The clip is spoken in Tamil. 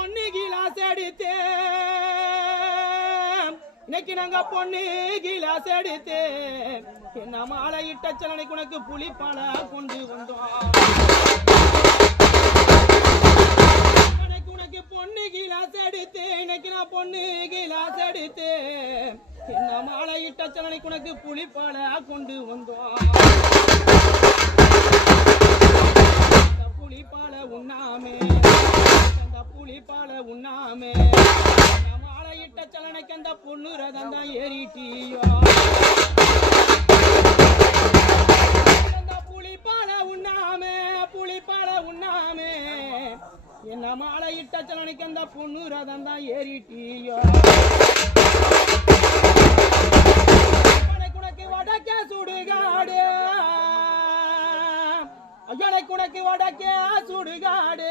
பொண்ணு கிளாஸ் அடித்தே இன்னைக்கு நாங்க பொண்ணு கிளாஸ் எடுத்தே என்ன மாலை இட்ட சலனைக்கு உனக்கு புளிப்பால கொண்டு வந்தோம் உனக்கு பொண்ணு கிளாஸ் எடுத்து இன்னைக்கு நான் பொண்ணு கிளாஸ் எடுத்து என்ன மாலை இட்ட சலனைக்கு உனக்கு புளிப்பால கொண்டு வந்தோம் புளிப்பால உண்ணாமே அந்த புளிப்பால உண்ணாமே மாலை இட்ட சலனைக்கு அந்த பொண்ணு ரதம் தான் ஏறிட்டியோ புளிப்பால உண்ணாமே என்ன மாலை இட்ட சலனைக்கு அந்த பொண்ணு ரதம் தான் ஏறிட்டியோ உனக்கு வடக்கே சுடுகாடு எனக்கு உனக்கு வடக்கே சுடுகாடு